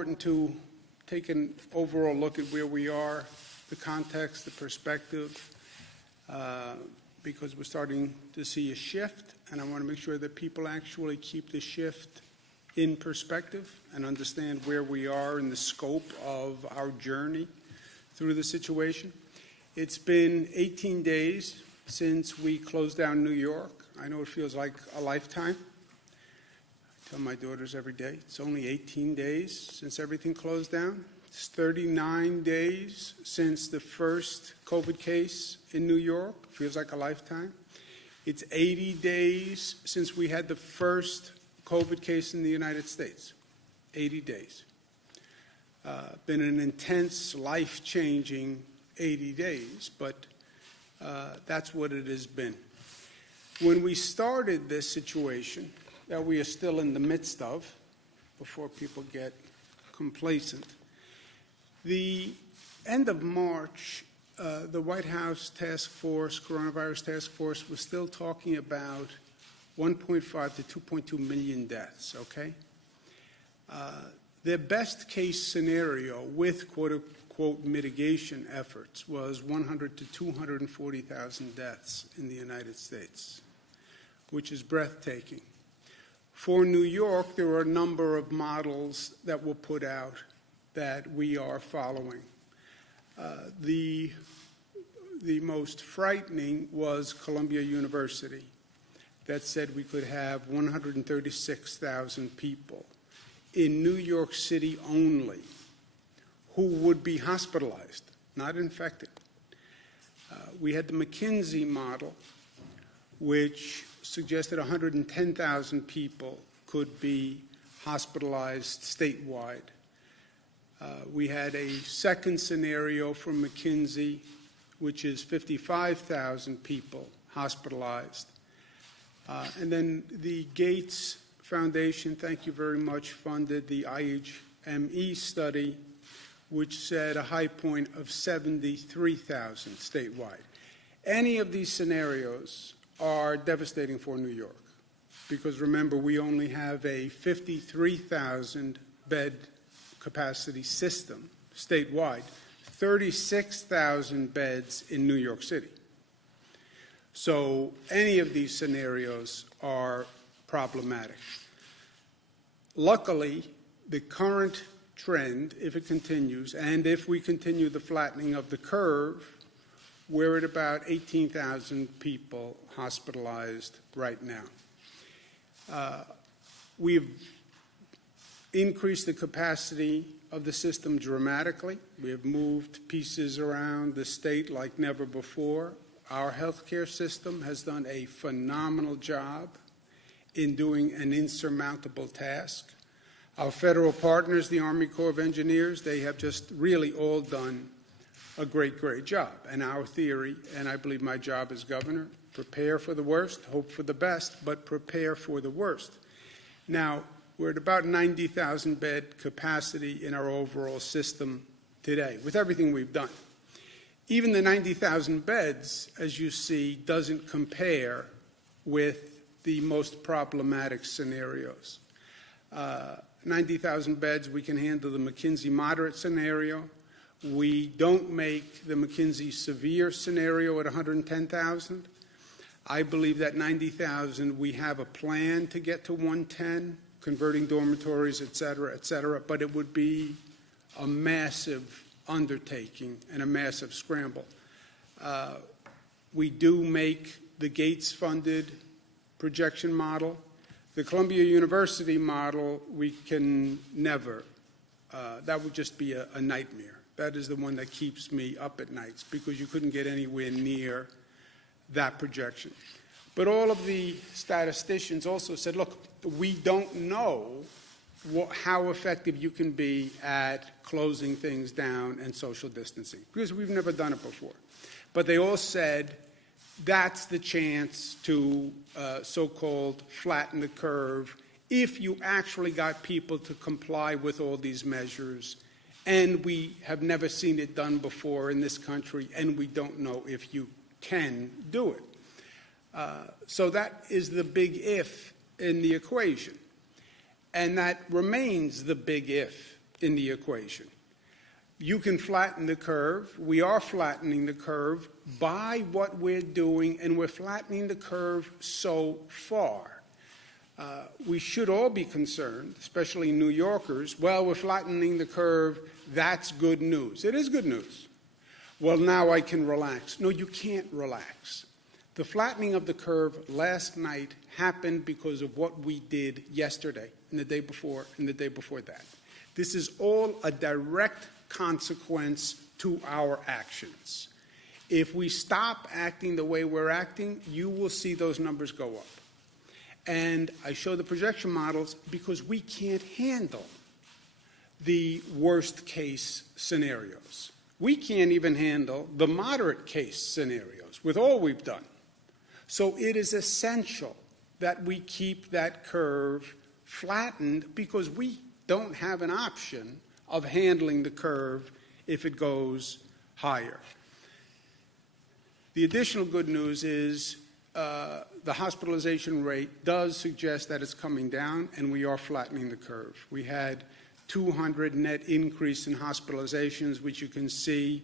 important to take an overall look at where we are, the context, the perspective, because we're starting to see a shift, and I want to make sure that people actually keep the shift in perspective and understand where we are in the scope of our journey through the situation. It's been 18 days since we closed down New York. I know it feels like a lifetime. I tell my daughters every day, it's only 18 days since everything closed down. It's 39 days since the first COVID case in New York. Feels like a lifetime. It's 80 days since we had the first COVID case in the United States. 80 days. Been an intense, life-changing 80 days, but that's what it has been. When we started this situation that we are still in the midst of, before people get complacent, the end of March, the White House task force, coronavirus task force, was still talking about 1.5 to 2.2 million deaths, okay? Their best case scenario with quote-unquote mitigation efforts was 100 to 240,000 deaths in the United States, which is breathtaking. For New York, there are a number of models that were put out that we are following. The most frightening was Columbia University that said we could have 136,000 people in New York City only who would be hospitalized, not infected. We had the McKinsey model, which suggested 110,000 people could be hospitalized statewide. We had a second scenario from McKinsey, which is 55,000 people hospitalized. And then the Gates Foundation, thank you very much, funded the IHME study, which said a high point of 73,000 statewide. Any of these scenarios are devastating for New York, because remember, we only have a 53,000 bed capacity system statewide, 36,000 beds in New York City. So any of these scenarios are problematic. Luckily, the current trend, if it continues, and if we continue the flattening of the curve, we're at about 18,000 people hospitalized right now. We've increased the capacity of the system dramatically. We have moved pieces around the state like never before. Our healthcare system has done a phenomenal job in doing an insurmountable task. Our federal partners, the Army Corps of Engineers, they have just really all done a great, great job. And our theory, and I believe my job as governor, prepare for the worst, hope for the best, but prepare for the worst. Now, we're at about 90,000 bed capacity in our overall system today, with everything we've done. Even the 90,000 beds, as you see, doesn't compare with the most problematic scenarios. 90,000 beds, we can handle the McKinsey moderate scenario. We don't make the McKinsey severe scenario at 110,000. I believe that 90,000, we have a plan to get to 110, converting dormitories, et cetera, but it would be a massive undertaking and a massive scramble. We do make the Gates-funded projection model. The Columbia University model, we can never. That would just be a nightmare. That is the one that keeps me up at nights, because you couldn't get anywhere near that projection. But all of the statisticians also said, look, we don't know how effective you can be at closing things down and social distancing, because we've never done it before. But they all said that's the chance to so-called flatten the curve if you actually got people to comply with all these measures. And we have never seen it done before in this country, and we don't know if you can do it. So that is the big if in the equation. And that remains the big if in the equation. You can flatten the curve. We are flattening the curve by what we're doing, and we're flattening the curve so far. We should all be concerned, especially New Yorkers. Well, we're flattening the curve. That's good news. It is good news. Well, now I can relax. No, you can't relax. The flattening of the curve last night happened because of what we did yesterday and the day before and the day before that. This is all a direct consequence to our actions. If we stop acting the way we're acting, you will see those numbers go up. And I show the projection models because we can't handle the worst case scenarios. We can't even handle the moderate case scenarios with all we've done. So it is essential that we keep that curve flattened because we don't have an option of handling the curve if it goes higher. The additional good news is the hospitalization rate does suggest that it's coming down, and we are flattening the curve. We had 200 net increase in hospitalizations, which you can see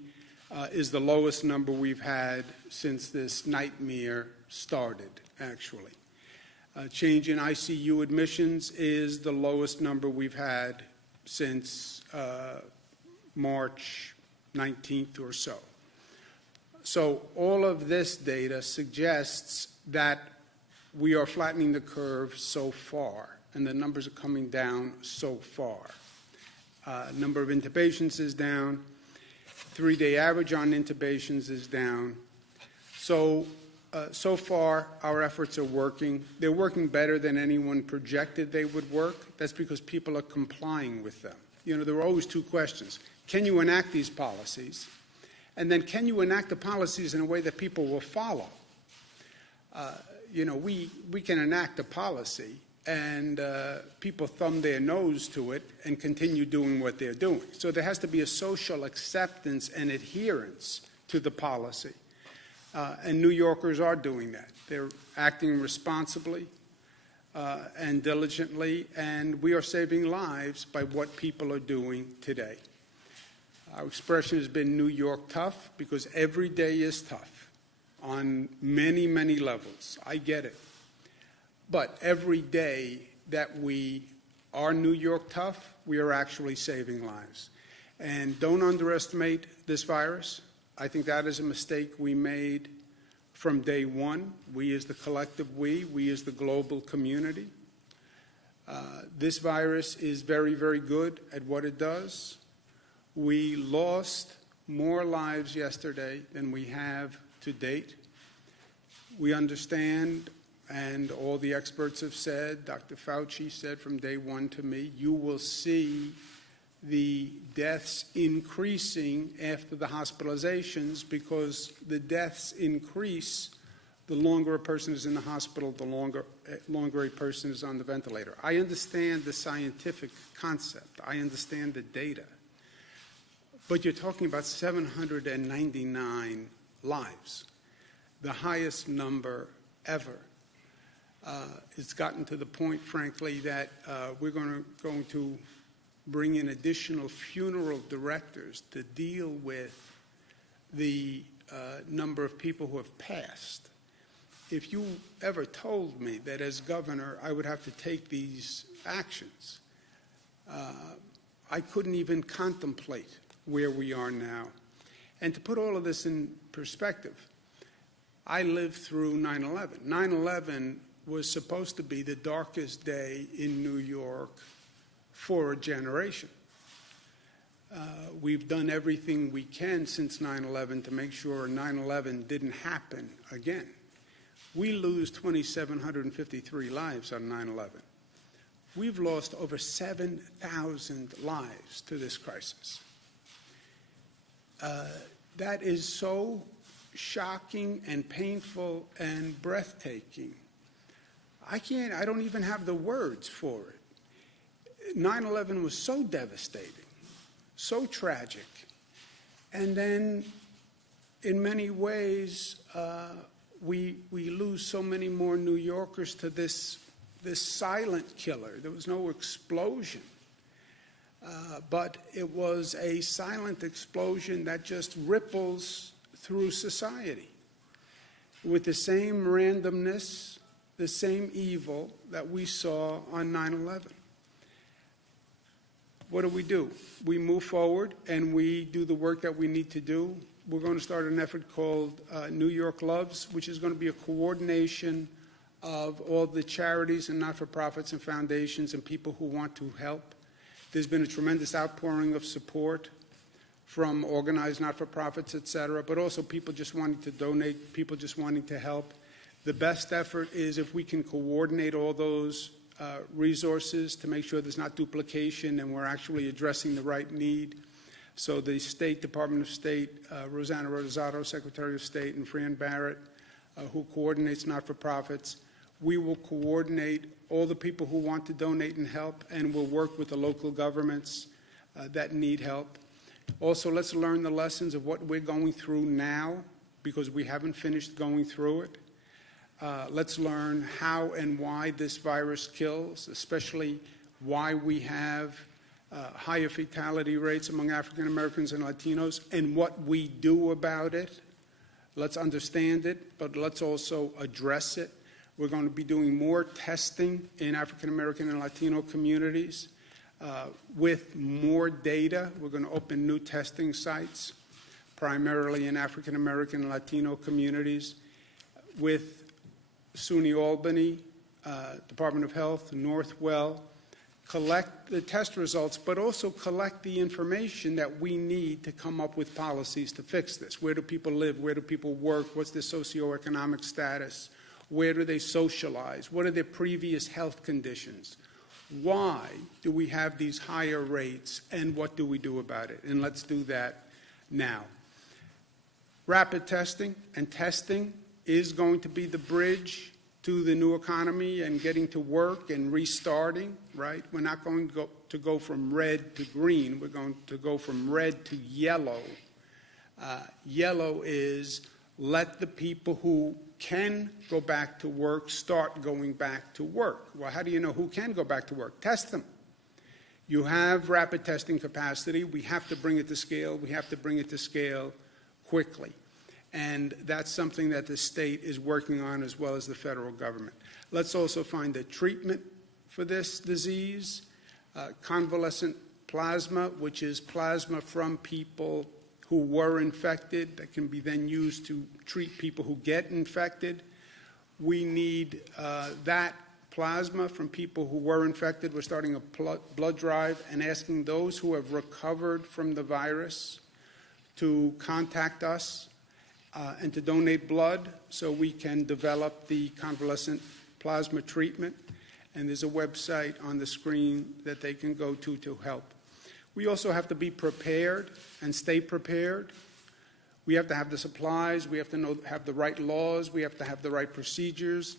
is the lowest number we've had since this nightmare started, actually. Change in ICU admissions is the lowest number we've had since March 19th or so. So all of this data suggests that we are flattening the curve so far, and the numbers are coming down so far. Number of intubations is down. 3-day average on intubations is down. So far, our efforts are working. They're working better than anyone projected they would work. That's because people are complying with them. You know, there are always two questions. Can you enact these policies? And then can you enact the policies in a way that people will follow? We can enact a policy and people thumb their nose to it and continue doing what they're doing. So there has to be a social acceptance and adherence to the policy. And New Yorkers are doing that. They're acting responsibly and diligently, and we are saving lives by what people are doing today. Our expression has been New York tough because every day is tough on many, many levels. I get it. But every day that we are New York tough, we are actually saving lives. And don't underestimate this virus. I think that is a mistake we made from day one. We as the collective we as the global community. This virus is very, very good at what it does. We lost more lives yesterday than we have to date. We understand, and all the experts have said, Dr. Fauci said from day one to me, you will see the deaths increasing after the hospitalizations because the deaths increase the longer a person is in the hospital, the longer a person is on the ventilator. I understand the scientific concept. I understand the data. But you're talking about 799 lives, the highest number ever. It's gotten to the point, frankly, that we're going to bring in additional funeral directors to deal with the number of people who have passed. If you ever told me that as governor I would have to take these actions, I couldn't even contemplate where we are now. And to put all of this in perspective, I lived through 9/11. 9/11 was supposed to be the darkest day in New York for a generation. We've done everything we can since 9/11 to make sure 9/11 didn't happen again. We lose 2,753 lives on 9/11. We've lost over 7,000 lives to this crisis. That is so shocking and painful and breathtaking. I don't even have the words for it. 9/11 was so devastating, so tragic. And then in many ways, we lose so many more New Yorkers to this silent killer. There was no explosion. but it was a silent explosion that just ripples through society with the same randomness, the same evil that we saw on 9/11. What do? We move forward and we do the work that we need to do. We're going to start an effort called New York Loves, which is going to be a coordination of all the charities and not-for-profits and foundations and people who want to help. There's been a tremendous outpouring of support from organized not-for-profits, et cetera, but also people just wanting to donate, people just wanting to help. The best effort is if we can coordinate all those resources to make sure there's not duplication and we're actually addressing the right need. So the State Department of State, Rosanna Rosato, Secretary of State, and Fran Barrett, who coordinates not-for-profits, we will coordinate all the people who want to donate and help, and we'll work with the local governments that need help. Also, let's learn the lessons of what we're going through now, because we haven't finished going through it. Let's learn how and why this virus kills, especially why we have higher fatality rates among African Americans and Latinos, and what we do about it. Let's understand it, but let's also address it. We're going to be doing more testing in African American and Latino communities with more data. We're going to open new testing sites, primarily in African American and Latino communities, with SUNY Albany, Department of Health, Northwell, collect the test results, but also collect the information that we need to come up with policies to fix this. Where do people live? Where do people work? What's their socioeconomic status? Where do they socialize? What are their previous health conditions? Why do we have these higher rates, and what do we do about it? And let's do that now. Rapid testing and testing is going to be the bridge to the new economy and getting to work and restarting, right? We're not going to go from red to green. We're going to go from red to yellow. Yellow is let the people who can go back to work start going back to work. Well, how do you know who can go back to work? Test them. You have rapid testing capacity. We have to bring it to scale. We have to bring it to scale quickly. And that's something that the state is working on, as well as the federal government. Let's also find a treatment for this disease. Convalescent plasma, which is plasma from people who were infected that can be then used to treat people who get infected. We need that plasma from people who were infected. We're starting a blood drive and asking those who have recovered from the virus to contact us and to donate blood so we can develop the convalescent plasma treatment. And there's a website on the screen that they can go to help. We also have to be prepared and stay prepared. We have to have the supplies. We have to have the right laws. We have to have the right procedures.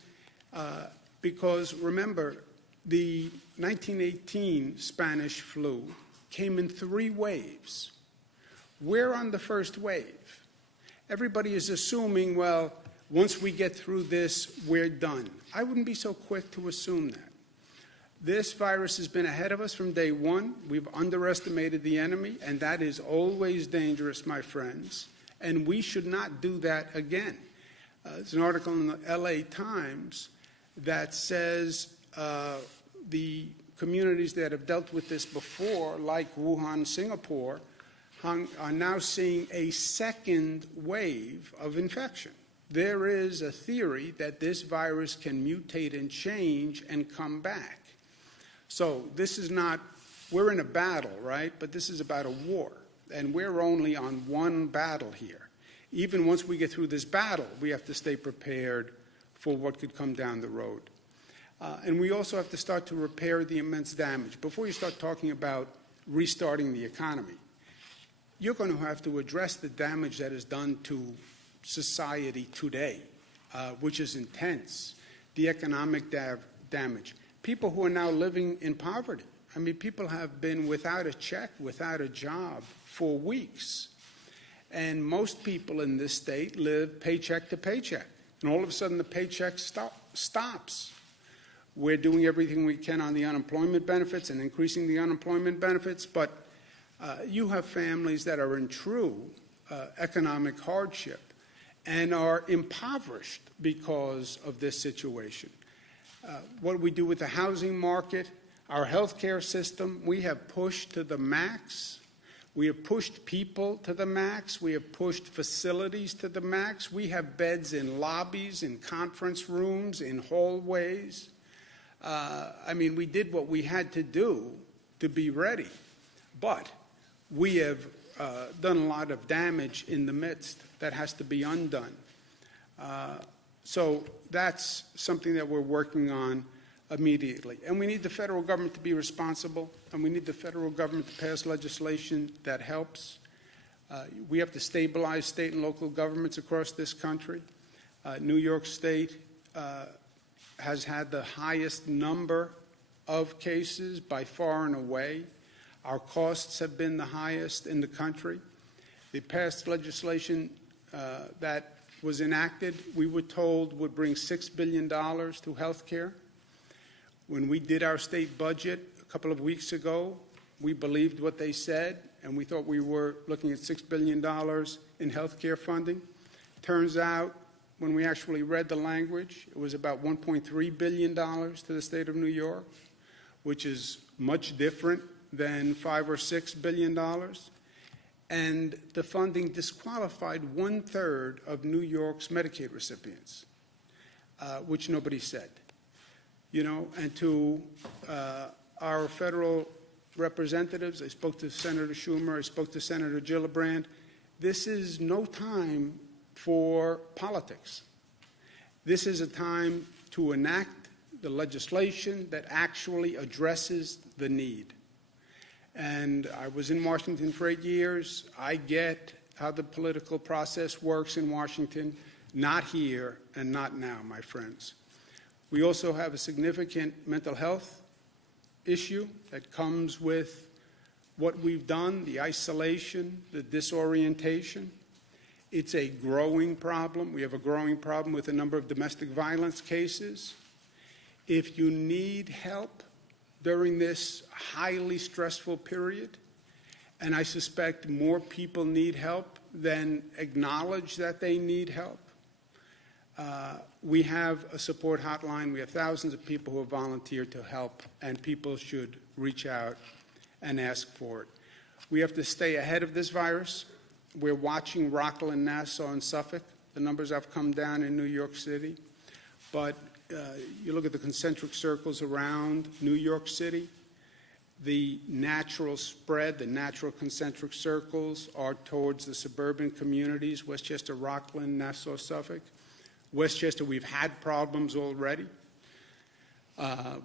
Because remember, the 1918 Spanish flu came in 3 waves. We're on the first wave. Everybody is assuming, well, once we get through this, we're done. I wouldn't be so quick to assume that. This virus has been ahead of us from day one. We've underestimated the enemy, and that is always dangerous, my friends. And we should not do that again. There's an article in the LA Times that says the communities that have dealt with this before, like Wuhan, Singapore, are now seeing a second wave of infection. There is a theory that this virus can mutate and change and come back. So this is not, we're in a battle, right? But this is about a war, and we're only on one battle here. Even once we get through this battle, we have to stay prepared for what could come down the road. And we also have to start to repair the immense damage. Before you start talking about restarting the economy, you're going to have to address the damage that is done to society today, which is intense, the economic damage. People who are now living in poverty. I mean, people have been without a check, without a job for weeks. And most people in this state live paycheck to paycheck. And all of a sudden the paycheck stops. We're doing everything we can on the unemployment benefits and increasing the unemployment benefits, but you have families that are in true economic hardship and are impoverished because of this situation. What do we do with the housing market? Our health care system, we have pushed to the max. We have pushed people to the max. We have pushed facilities to the max. We have beds in lobbies, in conference rooms, in hallways. I mean, we did what we had to do to be ready. But we have done a lot of damage in the midst that has to be undone. So that's something that we're working on immediately. And we need the federal government to be responsible, and we need the federal government to pass legislation that helps. We have to stabilize state and local governments across this country. New York State has had the highest number of cases by far and away. Our costs have been the highest in the country. The past legislation that was enacted, we were told would bring $6 billion to health care. When we did our state budget a couple of weeks ago, we believed what they said, and we thought we were looking at $6 billion in health care funding. Turns out, when we actually read the language, it was about $1.3 billion to the state of New York, which is much different than $5 or $6 billion. And the funding disqualified 1/3 of New York's Medicaid recipients, which nobody said. You know, and to our federal representatives, I spoke to Senator Schumer, I spoke to Senator Gillibrand, this is no time for politics. This is a time to enact the legislation that actually addresses the need. And I was in Washington for 8 years. I get how the political process works in Washington, not here and not now, my friends. We also have a significant mental health issue that comes with what we've done, the isolation, the disorientation. It's a growing problem. We have a growing problem with a number of domestic violence cases. If you need help during this highly stressful period, and I suspect more people need help than acknowledge that they need help, we have a support hotline. We have thousands of people who have volunteered to help, and people should reach out and ask for it. We have to stay ahead of this virus. We're watching Rockland, Nassau, and Suffolk. The numbers have come down in New York City. But you look at the concentric circles around New York City, the natural spread, the natural concentric circles are towards the suburban communities, Westchester, Rockland, Nassau, Suffolk. Westchester, we've had problems already.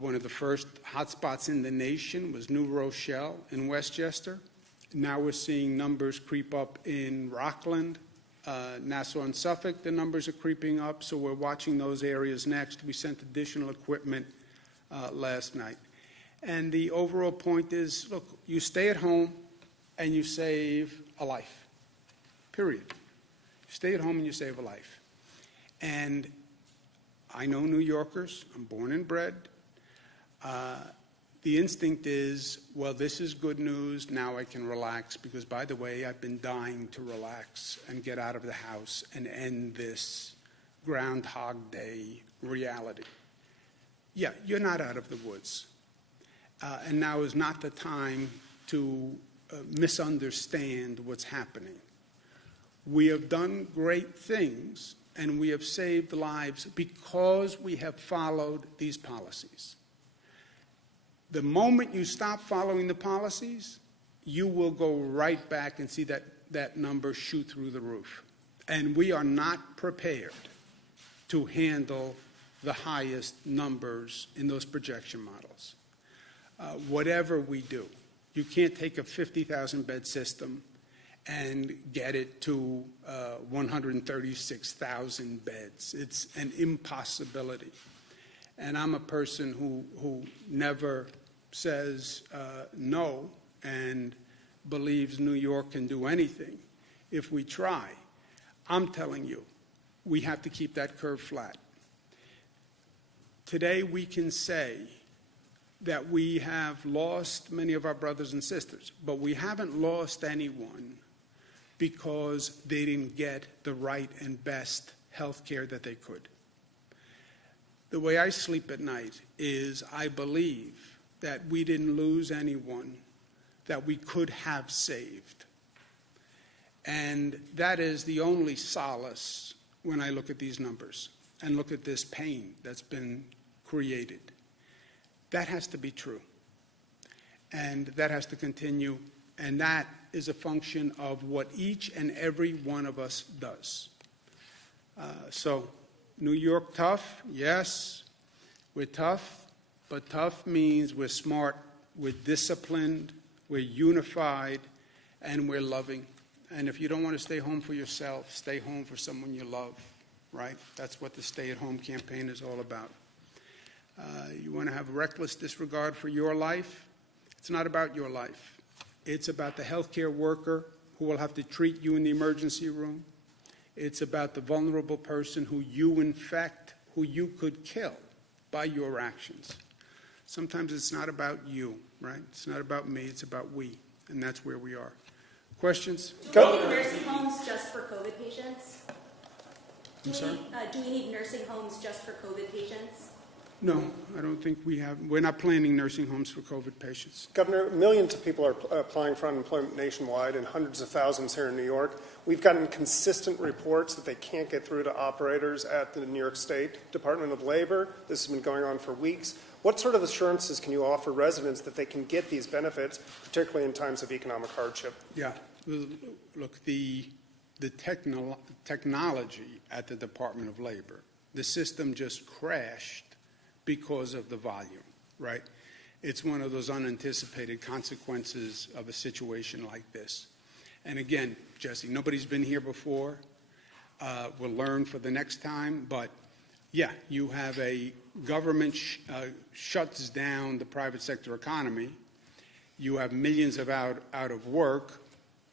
One of the first hotspots in the nation was New Rochelle in Westchester. Now we're seeing numbers creep up in Rockland, Nassau and Suffolk. The numbers are creeping up, so we're watching those areas next. We sent additional equipment last night. And the overall point is, look, you stay at home and you save a life, period. You stay at home and you save a life. And I know New Yorkers. I'm born and bred. The instinct is, well, this is good news. Now I can relax because, by the way, I've been dying to relax and get out of the house and end this Groundhog Day reality. Yeah, you're not out of the woods. And now is not the time to misunderstand what's happening. We have done great things, and we have saved lives because we have followed these policies. The moment you stop following the policies, you will go right back and see that number shoot through the roof. And we are not prepared to handle the highest numbers in those projection models. Whatever we do, you can't take a 50,000-bed system and get it to 136,000 beds. It's an impossibility. And I'm a person who never says no and believes New York can do anything if we try. I'm telling you, we have to keep that curve flat. today we can say that we have lost many of our brothers and sisters, but we haven't lost anyone because they didn't get the right and best health care that they could. The way I sleep at night is I believe that we didn't lose anyone that we could have saved. And that is the only solace when I look at these numbers and look at this pain that's been created. That has to be true. And that has to continue. And that is a function of what each and every one of us does. So, New York tough? Yes, we're tough. But tough means we're smart, we're disciplined, we're unified, and we're loving. And if you don't want to stay home for yourself, stay home for someone you love, right? That's what the stay-at-home campaign is all about. You want to have reckless disregard for your life? It's not about your life. It's about the healthcare worker who will have to treat you in the emergency room. It's about the vulnerable person who you infect, who you could kill by your actions. Sometimes it's not about you, right? It's not about me, it's about we, and that's where we are. Questions? Do we need nursing homes just for COVID patients? I'm sorry? Do we need nursing homes just for COVID patients? No, I don't think we have. We're not planning nursing homes for COVID patients. Governor, millions of people are applying for unemployment nationwide and hundreds of thousands here in New York. We've gotten consistent reports that they can't get through to operators at the New York State Department of Labor. This has been going on for weeks. What sort of assurances can you offer residents that they can get these benefits, particularly in times of economic hardship? Yeah, look, the technology at the Department of Labor, the system just crashed because of the volume, right? It's one of those unanticipated consequences of a situation like this. And again, Jesse, nobody's been here before. We'll learn for the next time, but yeah, you have a government shuts down the private sector economy. You have millions of out of work.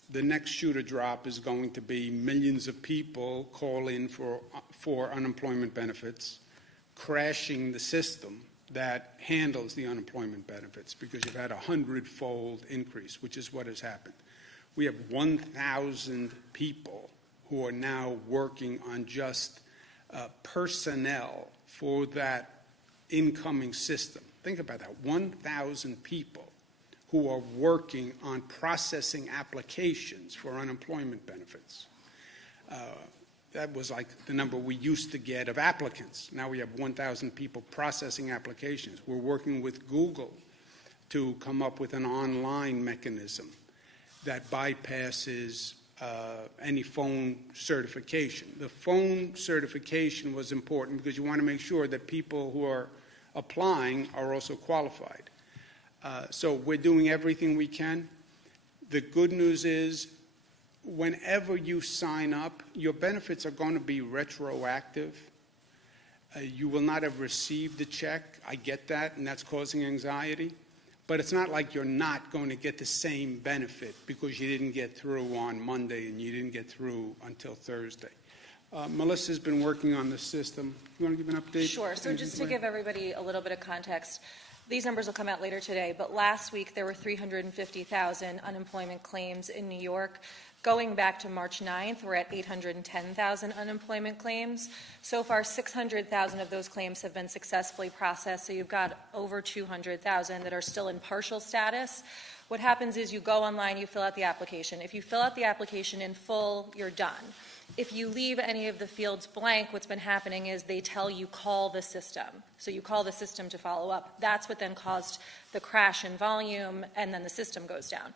The next shoe to drop is going to be millions of people call in for unemployment benefits, crashing the system that handles the unemployment benefits because you've had a 100-fold increase, which is what has happened. We have 1,000 people who are now working on just personnel for that incoming system. Think about that, 1,000 people who are working on processing applications for unemployment benefits. That was like the number we used to get of applicants. Now we have 1,000 people processing applications. We're working with Google to come up with an online mechanism that bypasses any phone certification. The phone certification was important because you want to make sure that people who are applying are also qualified. So we're doing everything we can. The good news is whenever you sign up, your benefits are going to be retroactive. You will not have received the check. I get that, and that's causing anxiety. But it's not like you're not going to get the same benefit because you didn't get through on Monday and you didn't get through until Thursday. Melissa's been working on the system. You want to give an update? Sure. So just to give everybody a little bit of context, these numbers will come out later today, but last week there were 350,000 unemployment claims in New York. Going back to March 9th, we're at 810,000 unemployment claims. So far, 600,000 of those claims have been successfully processed, so you've got over 200,000 that are still in partial status. What happens is you go online, you fill out the application. If you fill out the application in full, you're done. If you leave any of the fields blank, what's been happening is they tell you call the system. So you call the system to follow up. That's what then caused the crash in volume, and then the system goes down.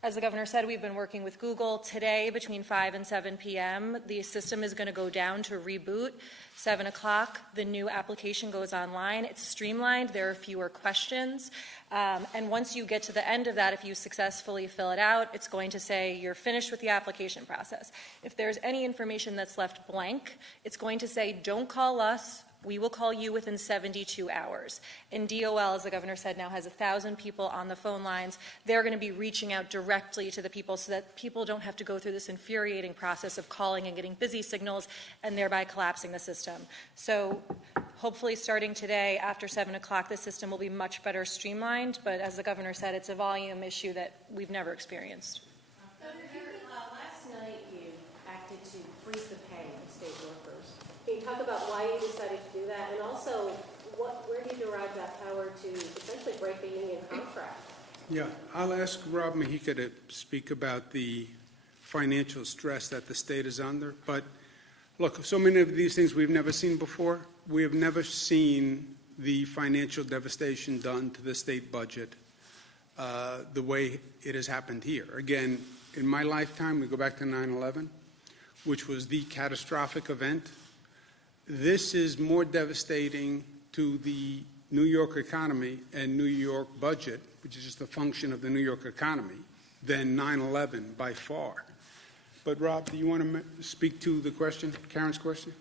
As the governor said, we've been working with Google. Today, between 5 and 7 p.m., the system is going to go down to reboot. 7 o'clock, the new application goes online. It's streamlined. There are fewer questions. And once you get to the end of that, if you successfully fill it out, it's going to say you're finished with the application process. If there's any information that's left blank, it's going to say, don't call us. We will call you within 72 hours. And DOL, as the governor said, now has 1,000 people on the phone lines. They're going to be reaching out directly to the people so that people don't have to go through this infuriating process of calling and getting busy signals and thereby collapsing the system. So Hopefully, starting today, after 7 o'clock, the system will be much better streamlined, but as the governor said, it's a volume issue that we've never experienced. Last night you acted to freeze the pay of state workers. Can you talk about why you decided to do that, and also where do you derive that power to essentially break the union contract? Yeah, I'll ask Rob Mahika to speak about the financial stress that the state is under. But look, so many of these things we've never seen before. We have never seen the financial devastation done to the state budget the way it has happened here. Again, in my lifetime, we go back to 9/11, which was the catastrophic event. This is more devastating to the New York economy and New York budget, which is just a function of the New York economy, than 9/11 by far. But Rob, do you want to speak to the question, Karen's question?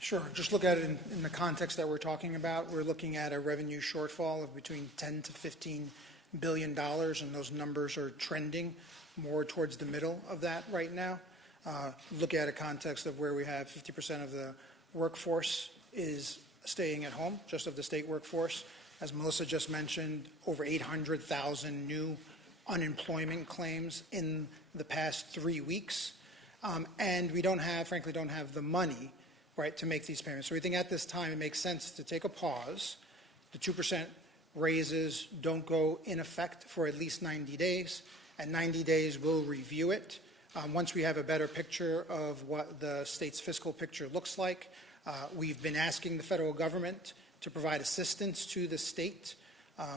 Sure. Just look at it in the context that we're talking about. We're looking at a revenue shortfall of between $10 to $15 billion, and those numbers are trending more towards the middle of that right now. Look at a context of where we have 50% of the workforce is staying at home, just of the state workforce. As Melissa just mentioned, over 800,000 new unemployment claims in the past 3 weeks. And we frankly don't have the money, right, to make these payments. So we think at this time it makes sense to take a pause. The 2% raises don't go in effect for at least 90 days. At 90 days, we'll review it. Once we have a better picture of what the state's fiscal picture looks like, we've been asking the federal government to provide assistance to the state.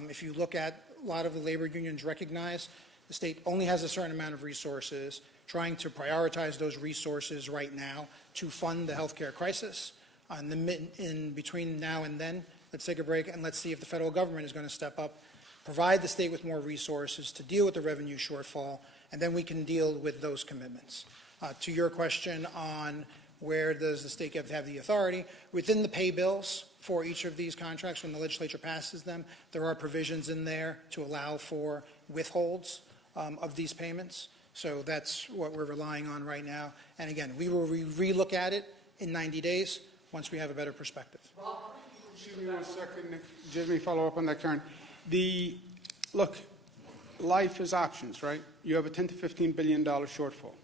If you look at a lot of the labor unions recognize the state only has a certain amount of resources, trying to prioritize those resources right now to fund the healthcare crisis. In between now and then, let's take a break and let's see if the federal government is going to step up, provide the state with more resources to deal with the revenue shortfall, and then we can deal with those commitments. To your question on where does the state have the authority, within the pay bills for each of these contracts, when the legislature passes them, there are provisions in there to allow for withholds of these payments. So that's what we're relying on right now. And again, we will relook at it in 90 days once we have a better perspective. Excuse me 1 second, Nick. Just let me follow up on that, Karen. Look, life is options, right? You have a $10 to $15 billion shortfall.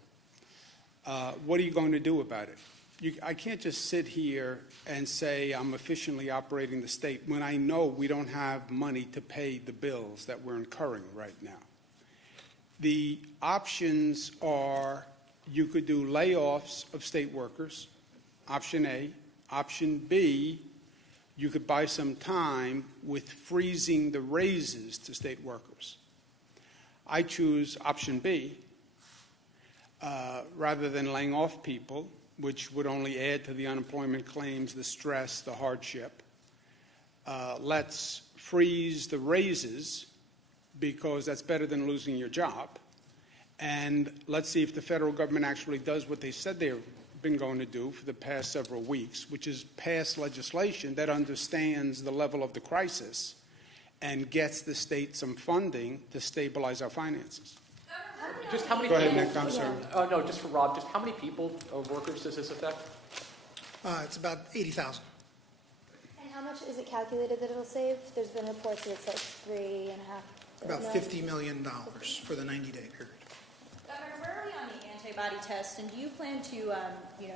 What are you going to do about it? I can't just sit here and say I'm efficiently operating the state when I know we don't have money to pay the bills that we're incurring right now. The options are you could do layoffs of state workers, option A. Option B, you could buy some time with freezing the raises to state workers. I choose option B rather than laying off people, which would only add to the unemployment claims, the stress, the hardship. Let's freeze the raises because that's better than losing your job. And let's see if the federal government actually does what they said they've been going to do for the past several weeks, which is pass legislation that understands the level of the crisis and gets the state some funding to stabilize our finances. Just how many Go ahead, people? Nick, I'm sorry. Oh, no, just for Rob. Just how many people or workers does this affect? It's about 80,000. And how much is it calculated that it'll save? There's been reports that it's like $3.5 About million. $50 million for the 90-day period. Governor, where are we on the antibody test, and do you plan to,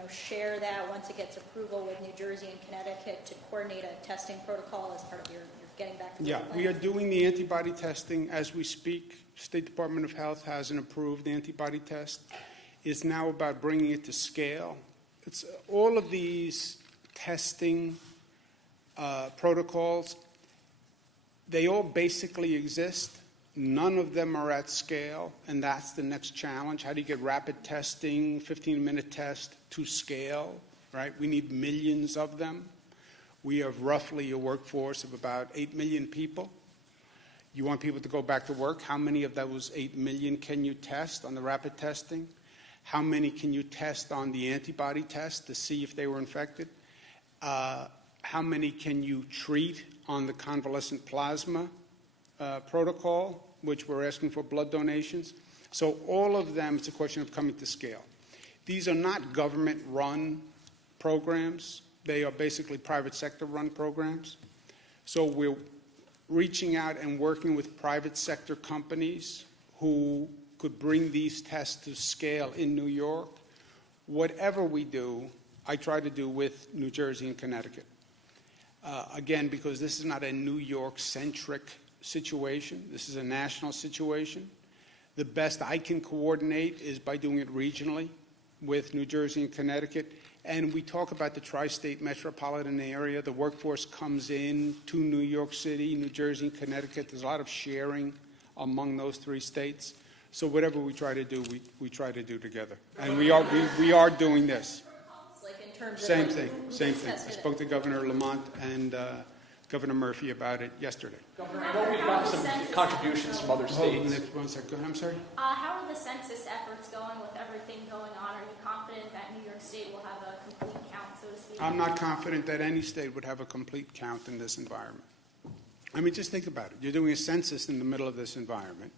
share that once it gets approval with New Jersey and Connecticut to coordinate a testing protocol as part of your getting back to Yeah, work we are plan? doing the antibody testing as we speak. State Department of Health has an approved antibody test. It's now about bringing it to scale. It's all of these testing protocols, they all basically exist. None of them are at scale, and that's the next challenge. How do you get rapid testing, 15-minute test to scale, right? We need millions of them. We have roughly a workforce of about 8 million people. You want people to go back to work. How many of those 8 million can you test on the rapid testing? How many can you test on the antibody test to see if they were infected? How many can you treat on the convalescent plasma protocol, which we're asking for blood donations? So all of them, it's a question of coming to scale. These are not government-run programs. They are basically private sector-run programs. So we're reaching out and working with private sector companies who could bring these tests to scale in New York. Whatever we do, I try to do with New Jersey and Connecticut. Again, because this is not a New York-centric situation. This is a national situation. The best I can coordinate is by doing it regionally with New Jersey and Connecticut. And we talk about the tri-state metropolitan area. The workforce comes in to New York City, New Jersey, and Connecticut. There's a lot of sharing among those three states. So whatever we try to do, we try to do together. And we are doing this. Like in terms of Same like, thing, who same gets thing. I tested? spoke to Governor Lamont and Governor Murphy about it yesterday. Governor, I know we've got some contributions from other Hold on, states. one second. Go ahead, I'm sorry. How are the census efforts going with everything going on? Are you confident that New York State will have a complete count, so to speak? I'm not confident that any state would have a complete count in this environment. I mean, just think about it. You're doing a census in the middle of this environment.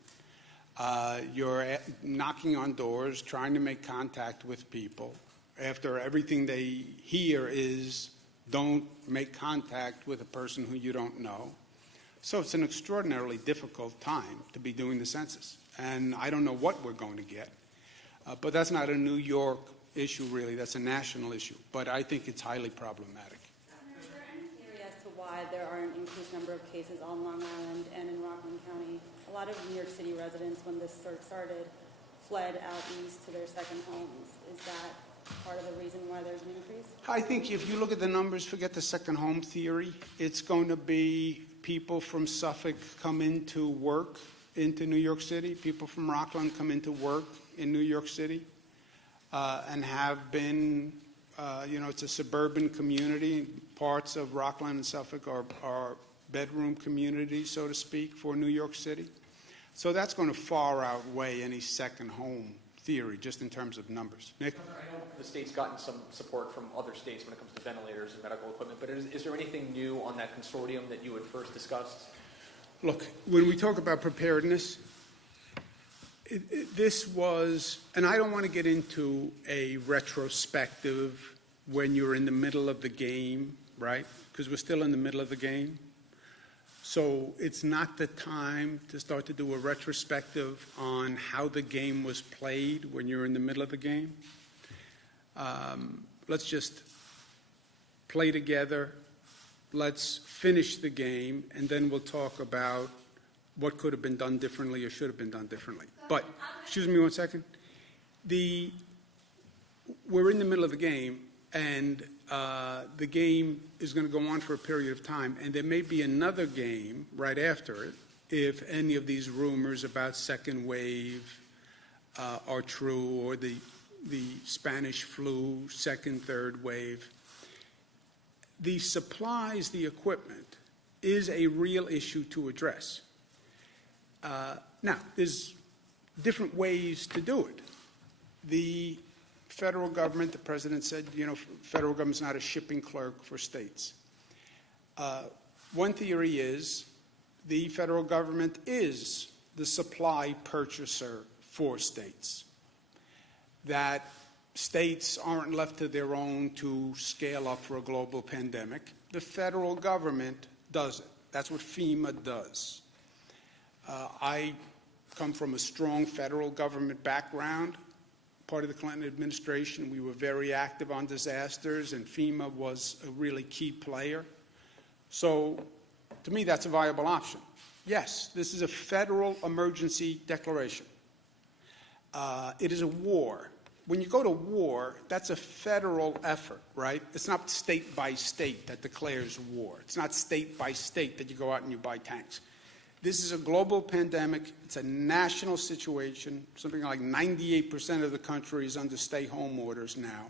You're knocking on doors, trying to make contact with people. After everything they hear is, don't make contact with a person who you don't know. So it's an extraordinarily difficult time to be doing the census. And I don't know what we're going to get. But that's not a New York issue, really. That's a national issue. But I think it's highly problematic. Is there any theory as to why there are an increased number of cases on Long Island and in Rockland County? A lot of New York City residents, when this surge started, fled out east to their second homes. Is that part of the reason why there's an increase? I think if you look at the numbers, forget the second home theory. It's going to be people from Suffolk come into work into New York City. People from Rockland come into work in New York City and have been, it's a suburban community. Parts of Rockland and Suffolk are bedroom communities, so to speak, for New York City. So that's going to far outweigh any second home theory, just in terms of numbers. Nick? I know the state's gotten some support from other states when it comes to ventilators and medical equipment, but is there anything new on that consortium that you had first discussed? Look, when we talk about preparedness, this was, and I don't want to get into a retrospective when you're in the middle of the game, right? Because we're still in the middle of the game. So it's not the time to start to do a retrospective on how the game was played when you're in the middle of the game. Let's just play together. Let's finish the game, and then we'll talk about what could have been done differently or should have been done differently. But, excuse me one second. We're in the middle of the game, and the game is going to go on for a period of time, and there may be another game right after it if any of these rumors about second wave are true, or the Spanish flu, second, third wave. The supplies, the equipment, is a real issue to address. Now, there's different ways to do it. The federal government, the president said, federal government's not a shipping clerk for states. One theory is the federal government is the supply purchaser for states. That states aren't left to their own to scale up for a global pandemic. The federal government does it. That's what FEMA does. I come from a strong federal government background. Part of the Clinton administration, we were very active on disasters, and FEMA was a really key player. So, to me, that's a viable option. Yes, this is a federal emergency declaration. It is a war. When you go to war, that's a federal effort, right? It's not state by state that declares war. It's not state by state that you go out and you buy tanks. This is a global pandemic. It's a national situation. Something like 98% of the country is under stay-home orders now.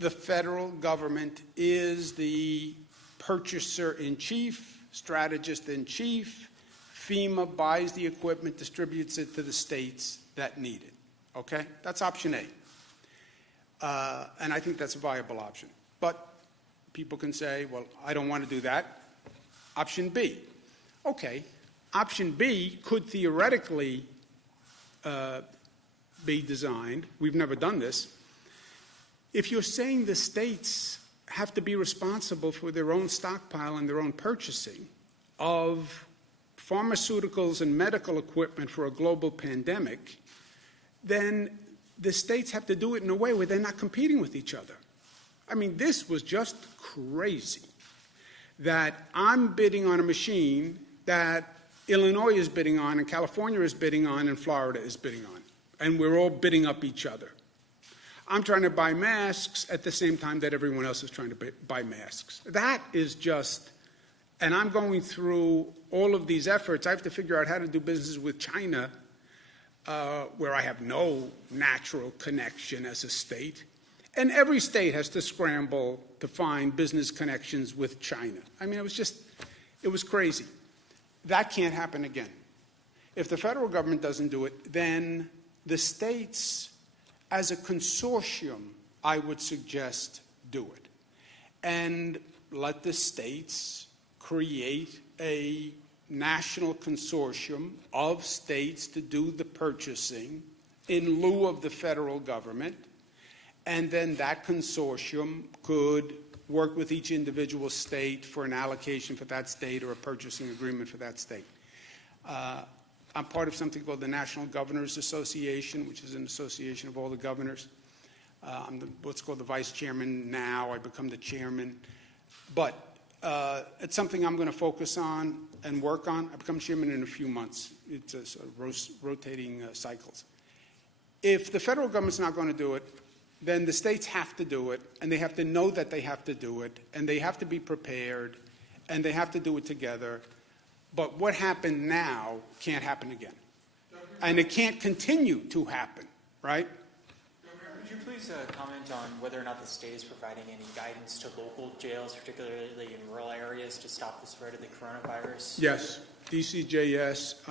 The federal government is the purchaser-in-chief, strategist-in-chief. FEMA buys the equipment, distributes it to the states that need it. Okay? That's option A. And I think that's a viable option. But people can say, well, I don't want to do that. Option B. Okay, option B could theoretically be designed. We've never done this. If you're saying the states have to be responsible for their own stockpile and their own purchasing of pharmaceuticals and medical equipment for a global pandemic, then the states have to do it in a way where they're not competing with each other. I mean, this was just crazy that I'm bidding on a machine that Illinois is bidding on and California is bidding on and Florida is bidding on, and we're all bidding up each other. I'm trying to buy masks at the same time that everyone else is trying to buy masks. That is just, and I'm going through all of these efforts. I have to figure out how to do business with China, where I have no natural connection as a state. And every state has to scramble to find business connections with China. I mean, it was crazy. That can't happen again. If the federal government doesn't do it, then the states, as a consortium, I would suggest do it. And let the states create a national consortium of states to do the purchasing in lieu of the federal government. And then that consortium could work with each individual state for an allocation for that state or a purchasing agreement for that state. I'm part of something called the National Governors Association, which is an association of all the governors. I'm what's called the vice chairman now. I become the chairman. But it's something I'm going to focus on and work on. I become chairman in a few months. It's a sort of rotating cycles. If the federal government's not going to do it, then the states have to do it, and they have to know that they have to do it, and they have to be prepared, and they have to do it together. But what happened now can't happen again. And it can't continue to happen, right? Could you please comment on whether or not the state is providing any guidance to local jails, particularly in rural areas, to stop the spread of the coronavirus? Yes. DCJS,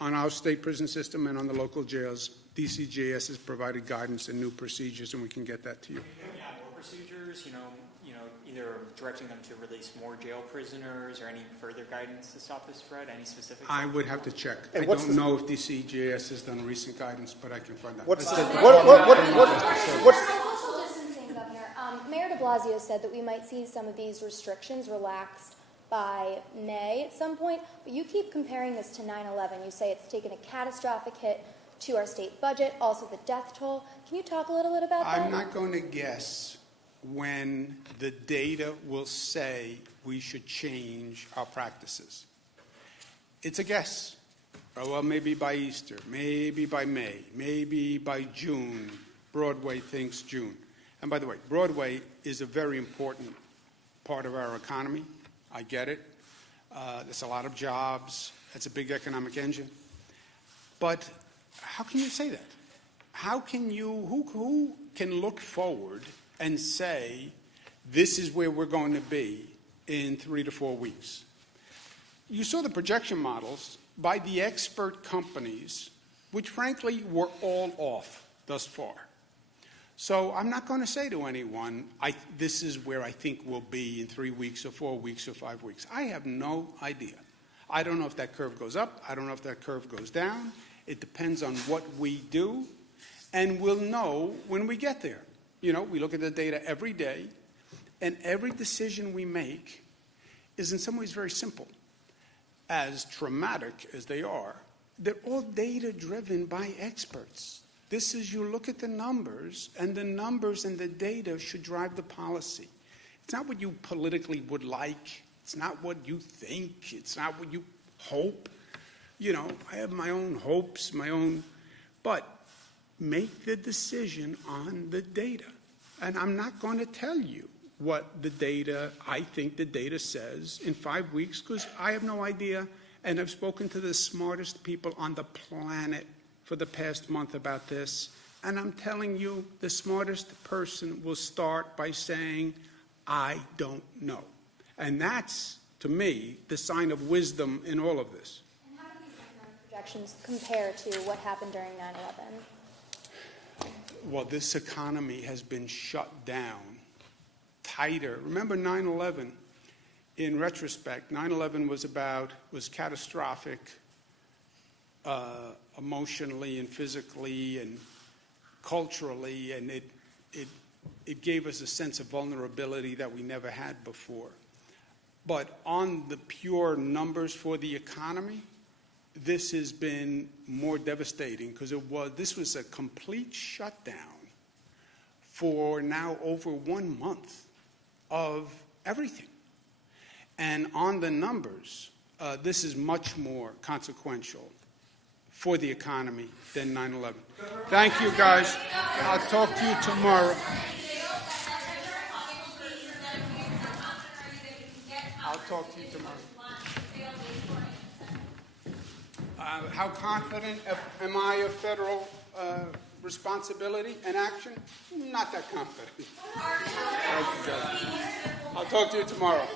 on our state prison system and on the local jails, DCJS has provided guidance and new procedures, and we can get that to you. Yeah, more procedures, either directing them to release more jail prisoners or any further guidance to stop the spread, any specifics? I would have to check. I what's don't know if DCJS has done recent guidance, but I can find out. What's social distancing, Governor? Mayor de Blasio said that we might see some of these restrictions relaxed by May at some point, but you keep comparing this to 9/11. You say it's taken a catastrophic hit to our state budget, also the death toll. Can you talk a little bit about that? I'm not going to guess when the data will say we should change our practices. It's a guess. Oh, well, maybe by Easter, maybe by May, maybe by June. Broadway thinks June. And by the way, Broadway is a very important part of our economy. I get it. There's a lot of jobs. It's a big economic engine. But how can you say that? How can you, who can look forward and say, this is where we're going to be in 3 to 4 weeks? You saw the projection models by the expert companies, which frankly were all off thus far. So I'm not going to say to anyone, this is where I think we'll be in 3 weeks or 4 weeks or 5 weeks. I have no idea. I don't know if that curve goes up. I don't know if that curve goes down. It depends on what we do, and we'll know when we get there. We look at the data every day, and every decision we make is in some ways very simple. As traumatic as they are, they're all data-driven by experts. This is, you look at the numbers, and the numbers and the data should drive the policy. It's not what you politically would like. It's not what you think. It's not what you hope. I have my own hopes, but make the decision on the data. And I'm not going to tell you what I think the data says in 5 weeks, because I have no idea, and I've spoken to the smartest people on the planet for the past month about this, and I'm telling you, the smartest person will start by saying, I don't know. And that's, to me, the sign of wisdom in all of this. Projections compare to what happened during 9/11? Well, this economy has been shut down tighter. Remember 9/11, in retrospect, 9/11 was catastrophic emotionally and physically and culturally, and it it gave us a sense of vulnerability that we never had before. But on the pure numbers for the economy, this has been more devastating because this was a complete shutdown for now over 1 month of everything. And on the numbers, this is much more consequential for the economy than 9/11. Thank you, guys. I'll talk to you tomorrow. I'll talk to you tomorrow. How confident am I of federal responsibility and action? Not that confident. Thank you, guys. I'll talk to you tomorrow.